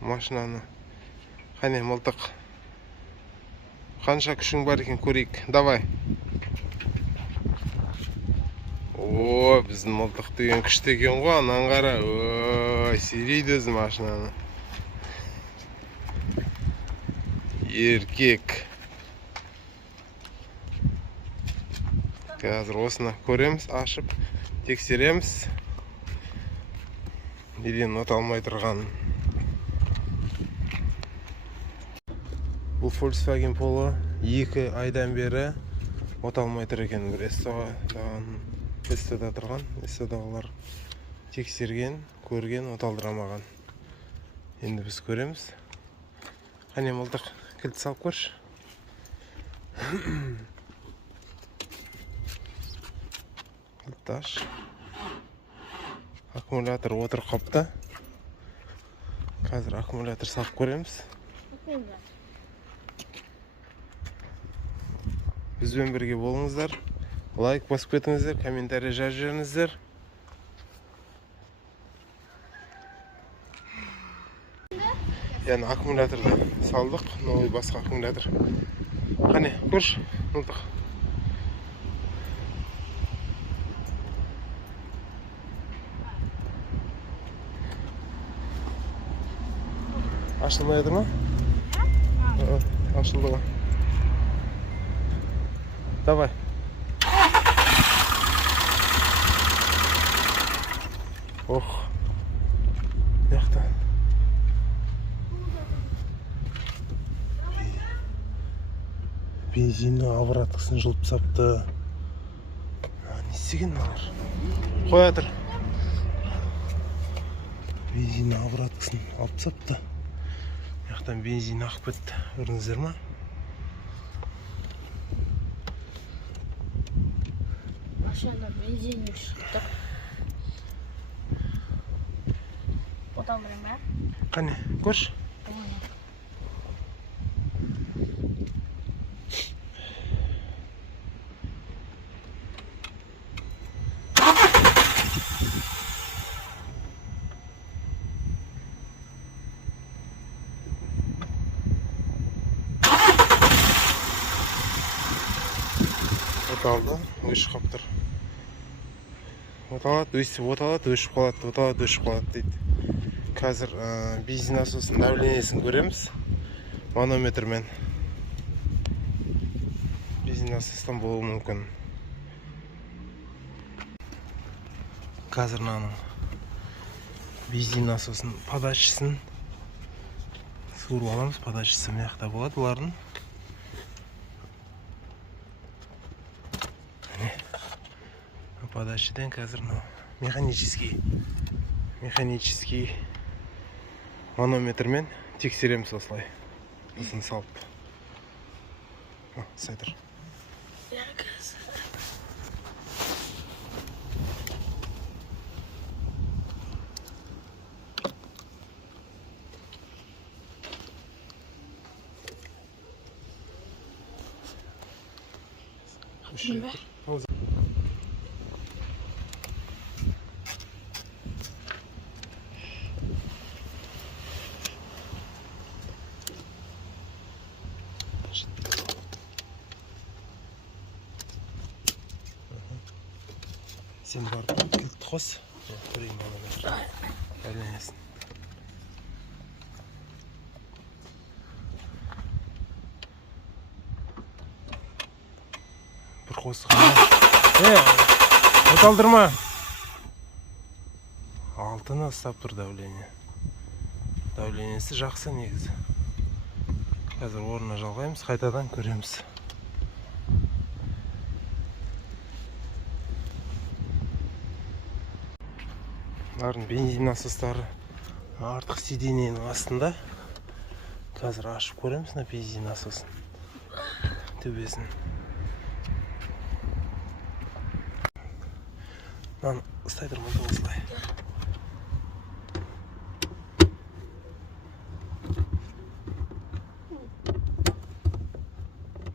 машинаны. Қане, мылтық. Қанша күшің бар екен көрейік. Давай. О, біздің мылтық деген күшті екен ғой, анан қара. Ой, сирейді өзі машинаны. Еркек. Қазір осыны көреміз, ашып, тексереміз. Неден от алмай тұрғанын. Бұл Volkswagen Polo 2 айдан бері от алмай тұр екен. Бір эстода тұрған. Эстодағылар тексерген, көрген, от алдырамаған. Енді біз көреміз. Қане, мылтық, кілт салып көрші. Кілт аш. Аккумулятор отыр қапта. Қазір аккумулятор салып көреміз. Бізбен бірге болыңыздар. Лайк басып кетіңіздер, комментарий жазып жіберіңіздер. Яғни аккумуляторды салдық, новый басқа аккумулятор. Қане, көрші, мылтық. Ашылмай жатыр ма? Ашылды ғой. Давай. Ох. Яқта. Бензиннің обраткасын жылып сапты. Не істеген мыналар? Қоя тұр. Бензиннің обраткасын алып сапты. Яқтан бензин ақып кетті. Көрдіңіздер ма? Машина бензин шықты. Потом время. Қане, көрші. Оталды, өшіп қаптыр. Оталады, өшіп қалады дейді. Қазір бензин насосының давлениесін көреміз. Манометрмен. Бензин насостан болуы мүмкін. Қазір наның бензин насосының подачысын суырып аламыз. Подачысы маяқта болады бұлардың. Подачадан қазір механический манометрмен тексереміз осылай. Ұсын салып. Сайдыр. Сен барып кілтті қос. Көрейін балаға. Әлінесін. Бір қосы қана. Оталдырма. Алтыны ұстап тұр давление. Давлениесі жақсы негізі. Қазір орнына жалғаймыз, қайтадан көреміз. Барын бензин насостары артық сиденьенің астында. Қазір ашып көреміз на бензин насосын. Төбесін. Мынаны ұстай тұрмайды осылай.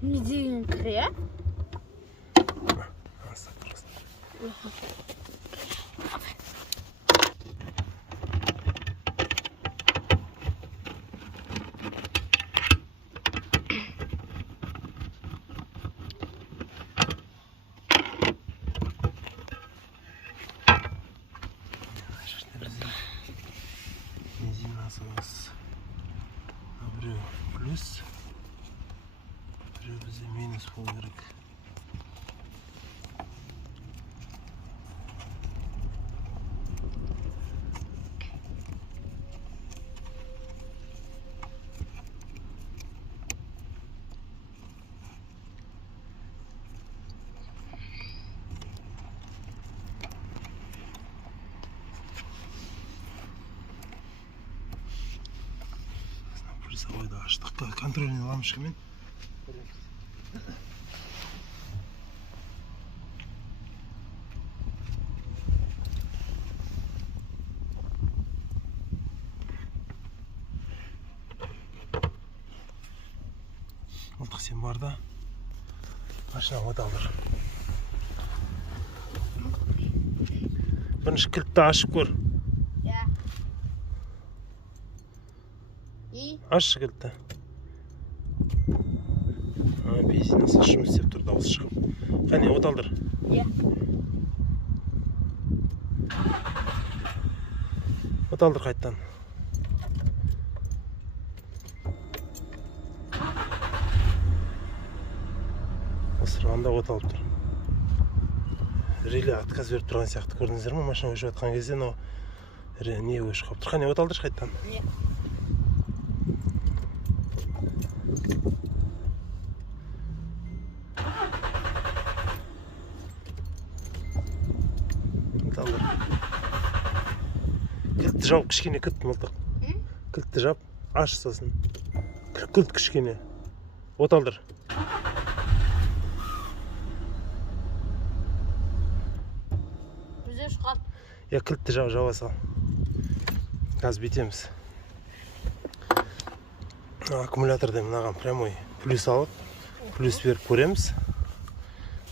Не деген кіре? Ұстай тұрмайды. насос. Біреу плюс, біреу бізде минус болу керек. Плюсовойды аштық. Контрольный лампочкамен. Мылтық сен бар да машина оталдыр. Бірінші кілтті ашып көр. Ja. И? Ашшы кілтті. Бензин насос жұмыс істеп тұр, дауыс шығып. Қане, оталдыр. Ja. Оталдыр қайттан. Осырғанда оталып тұр. Реле отказ беріп тұрған сияқты көрдіңіздер ме? Машина өшіп жатқан кезде не өшіп қалып тұр. Қане, оталдыр қайттан. Ja. Оталдыр. Кілтті жауып кішкене кілт мылтық. Кілтті жап, аш сосын. Кілт кішкене. Оталдыр. Бізде шыққан. Я кілтті жауа сал. Қазір бетеміз. Аккумуляторда мынаған прямой плюс алып, плюс беріп көреміз.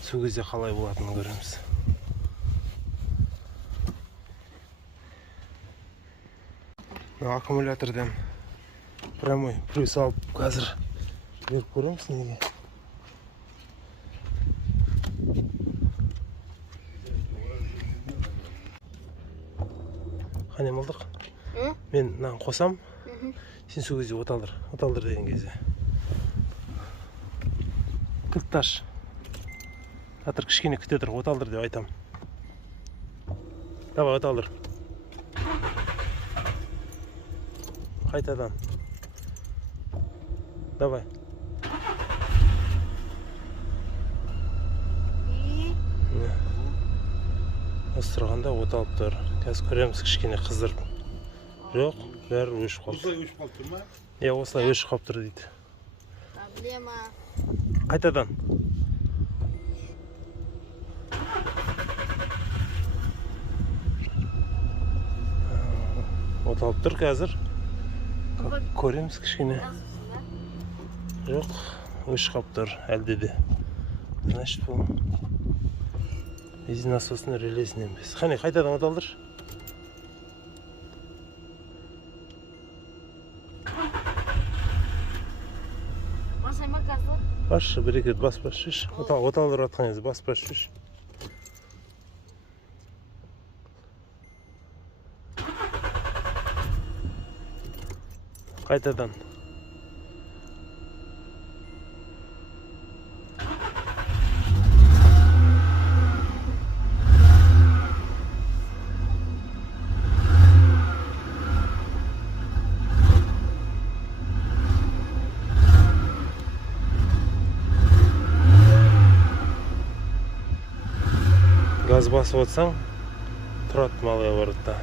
Сол кезде қалай болатынын көреміз. Аккумулятордан прямой плюс алып, қазір беріп көреміз неге. Қане мылтық? Мен мынаны қосам, сен сол кезде оталдыр. Оталдыр деген кезде. Кілтті аш. Атыр кішкене күте тұр, оталдыр деп айтам. Давай, оталдыр. Қайтадан. Давай. Осы тұрғанда оталып тұр. Қазір көреміз кішкене қыздырып. Жоқ, бәрі өшіп қалды. Осылай өшіп қалып тұр ма? Иә, осылай өшіп қалып тұр дейді. Проблема. Қайтадан. Оталып тұр қазір. Көреміз кішкене. Жоқ, өшіп қалып тұр әлде де. Значит, бұл бензин насосының релесінен емес. Қане, қайтадан оталдыр. Басайма газды. Басшы, бір-екі рет бас шеш. Оталдыр атқан кезде бас шеш. Қайтадан. Газ басып отсаң, тұрады малый оборотта.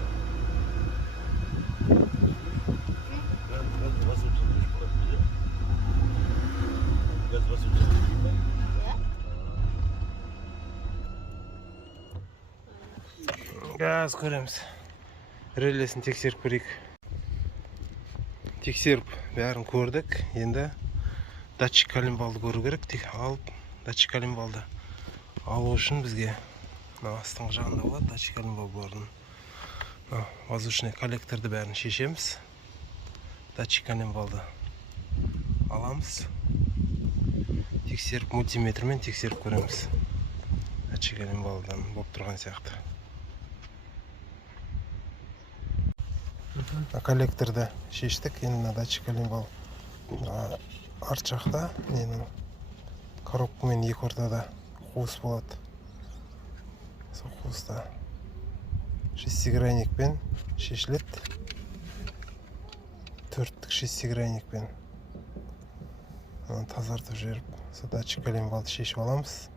Газ көреміз. Релесін тексеріп көрейік. Тексеріп бәрін көрдік. Енді датчик коленвалды көру керек. Алып, датчик коленвалды алу үшін бізге астыңғы жағында болады датчик коленвалды орын. Воздушный коллекторды бәрін шешеміз. Датчик коленвалды аламыз. Тексеріп мультиметрмен тексеріп көреміз. Датчик коленвалдан болып тұрған сияқты. Коллекторды шештік. Енді мына датчик коленвал арт жақта ненің коробкамен екі ортада қуыс болады. Сол қуыста шестигранникпен шешіледі. Төрттік шестигранникпен тазартып жіберіп, сол датчик коленвалды шешіп аламыз.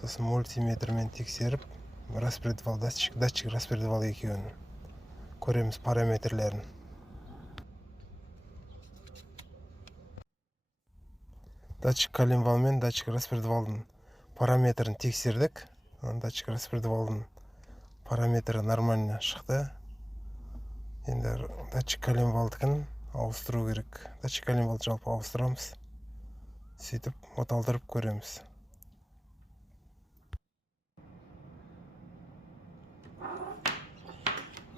Сосын мультиметрмен тексеріп, распредвал, датчик распредвал екеуін көреміз параметрлерін. Датчик коленвал мен датчик распредвалдың параметрін тексердік. Датчик распредвалдың параметрі нормально шықты. Енді датчик коленвалдыкін ауыстыру керек. Датчик коленвалды жалпы ауыстырамыз. Сөйтіп оталдырып көреміз.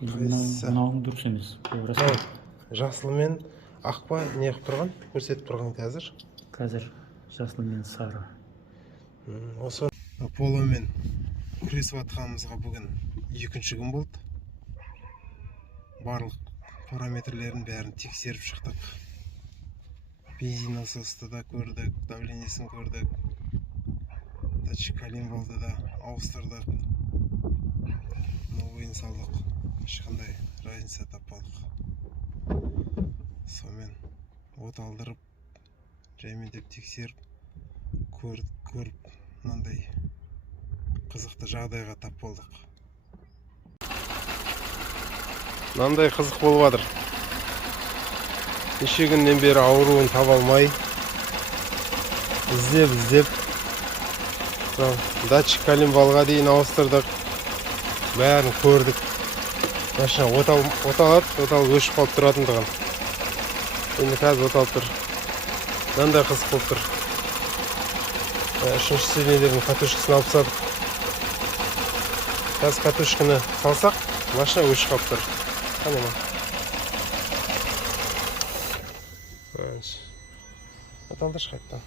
Мынауың дұрыс емес. Жасыл мен ақ па не қылып тұрған? Көрсетіп тұрған қазір. Қазір жасыл мен сары. Осы поломен күресіп атқанымызға бүгін екінші күн болды. Барлық параметрлерін бәрін тексеріп шықтық. Бензин насосты да көрдік, давлениесін көрдік. Датчик коленвалды да ауыстырдық. Новыйын салдық. Ешқандай разница таппадық. Сонымен оталдырып, жаймен деп тексеріп, көріп, мынандай қызықты жағдайға тап болдық. Мынандай қызық болып жатыр. Неше күннен бері ауруын таба алмай, іздеп, датчик коленвалға дейін ауыстырдық. Бәрін көрдік. Машина оталып өшіп қалып тұратындығын. Енді қазір оталып тұр. Мынандай қызық болып тұр. Үшінші цилиндрдің катушкасын алып тастадық. Қазір катушканы салсақ, машина өшіп қалып тұр. Қане ма? Оталдыршы қайттан.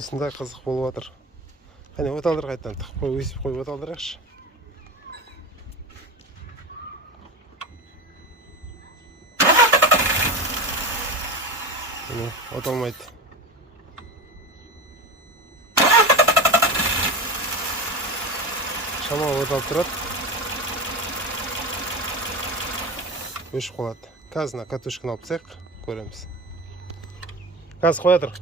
Осындай қызық болып жатыр. Қане оталдыр қайттан, тықып қой, өсіп қой, оталдырақшы. Оталмайды. Шамалы оталып тұрады. Өшіп қалады. Қазір катушканы алып тастайық, көреміз. Қазір қоя тұр.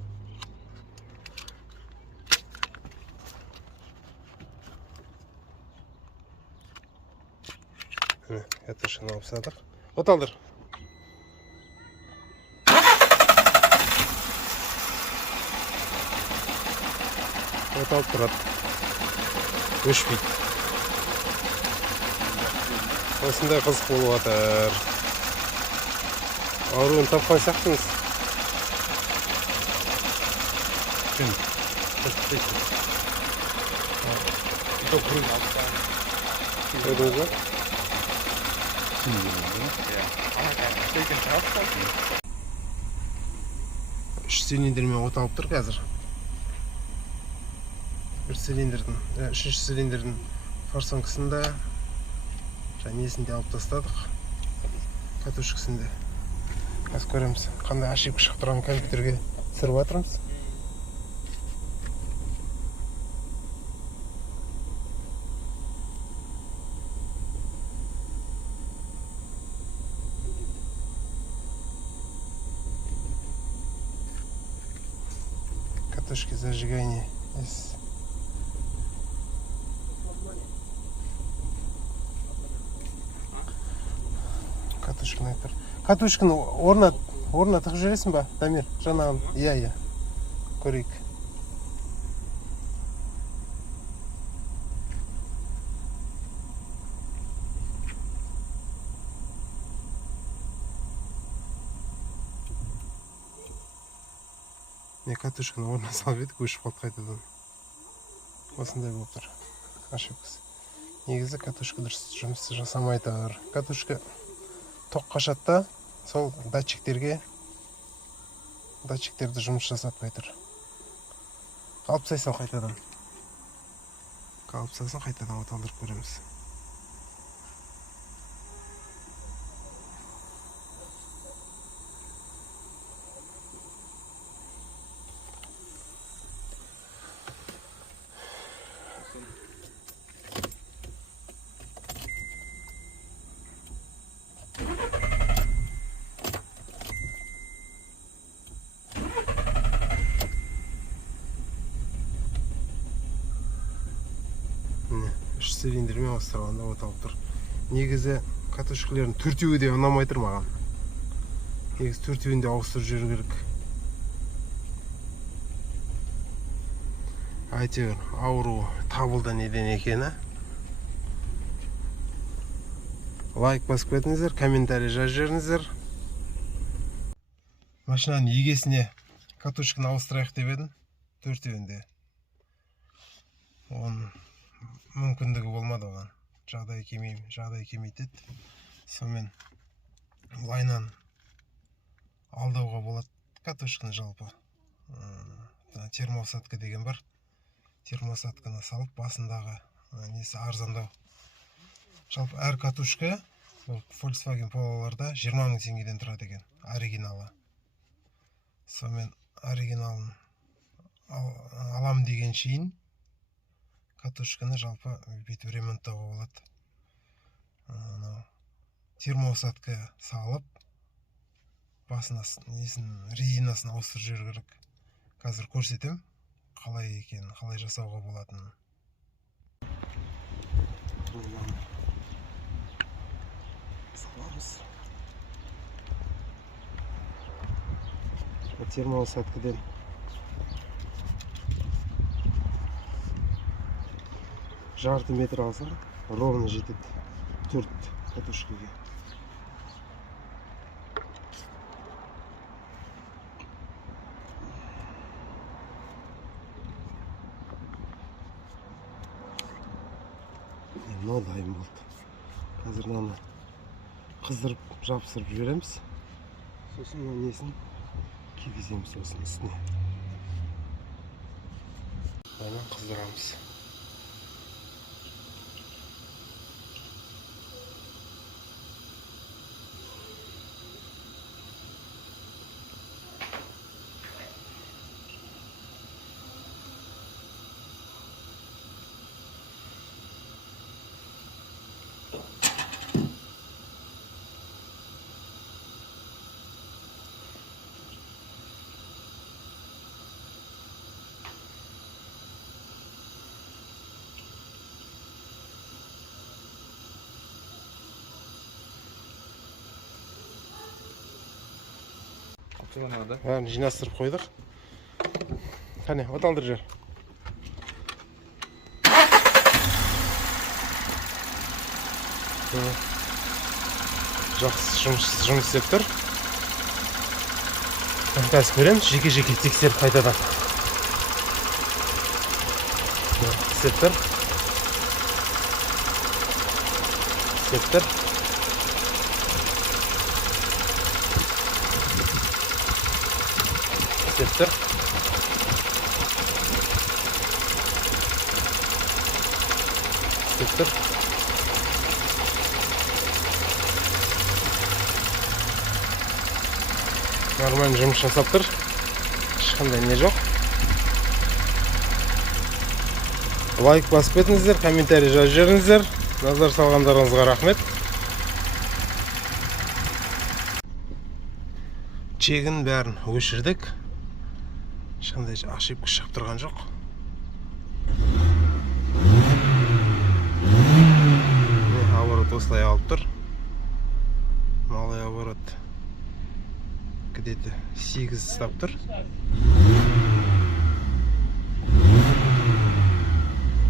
Катушканы алып тастадық. Оталдыр. Оталып тұрады. Өшпейді. Осындай қызық болып жатыр. Ауруын тапқан сияқтымыз. Көрдіңіз ба? Үш цилиндрмен оталып тұр қазір. Үшінші цилиндрдің форсункісінде несінде алып тастадық. Катушкісінде. Қазір көреміз, қандай ошибка шығып тұрған компьютерге түсіріп жатырмыз. Катушки зажигания из катушканы орнатып жүресің ба, Дамир? Жанағын, иә, көрейік. Катушканы орнына салып едік, өшіп қалды қайтадан. Осындай болып тұр. Ошибкасы. Негізі катушка дұрыс жұмыс жасамай тұр. Катушка тоқ қашады да, сол датчиктерді жұмыс жасатпай тұр. Қалып тастайсың қайтадан. Қалып тастайсың қайтадан оталдырып көреміз. Үш цилиндрмен ауыстырғанда оталып тұр. Негізі катушкалардың төртеуі де ұнамай тұр маған. Негізі төртеуін де ауыстырып жүру керек. Әйтеуір ауру табылды неден екені. Лайк басып кетіңіздер, комментарий жазып жіберіңіздер. Машинаның егесіне катушканы ауыстырайық деп едім. Төртеуінде. Оның мүмкіндігі болмады оған. Жағдай кемейтеді. Сонымен лайнан алдауға болады катушканы жалпы. Термоусадка деген бар. Термоусадканы салып басындағы несі арзандау. Жалпы әр катушка Volkswagen Polo'ларда 20 000 теңгеден тұрады екен. Оригиналы. Сонымен оригиналын алам деген шейін катушканы жалпы бүйтіп ремонттауға болады. Термоусадка салып, резинасын ауыстырып жүру керек. Қазір көрсетем, қалай екенін, қалай жасауға болатынын. Саламыз. Термоусадкадан жарты метр алса, ровно жетеді 4 катушкаға. Мынау дайын болды. Қазір мынаны қыздырып, жабыстырып жібереміз. Сосын мына несін кигіземіз осының үстіне. Мына қыздырамыз. Бәрін жинастырып қойдық. Қане, оталдыр жер. Жақсы жұмыс істеп тұр. Қазір көреміз, жеке-жеке тексеріп қайтадан. Істеп тұр. Істеп тұр. Істеп тұр. Істеп тұр. Нормально жұмыс жасап тұр. Ешқандай не жоқ. Лайк басып кетіңіздер, комментарий жазып жіберіңіздер. Назар салғандарыңызға рахмет. Чегін бәрін өшірдік. Ешқандай ошибка шығып тұрған жоқ. Оборот осылай алып тұр. Малый оборот где-то 8 ұстап тұр.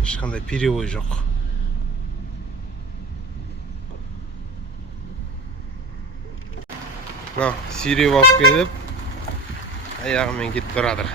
Ешқандай перебой жоқ. Сүйреп алып келіп, аяғымен кетіп тұрадыр.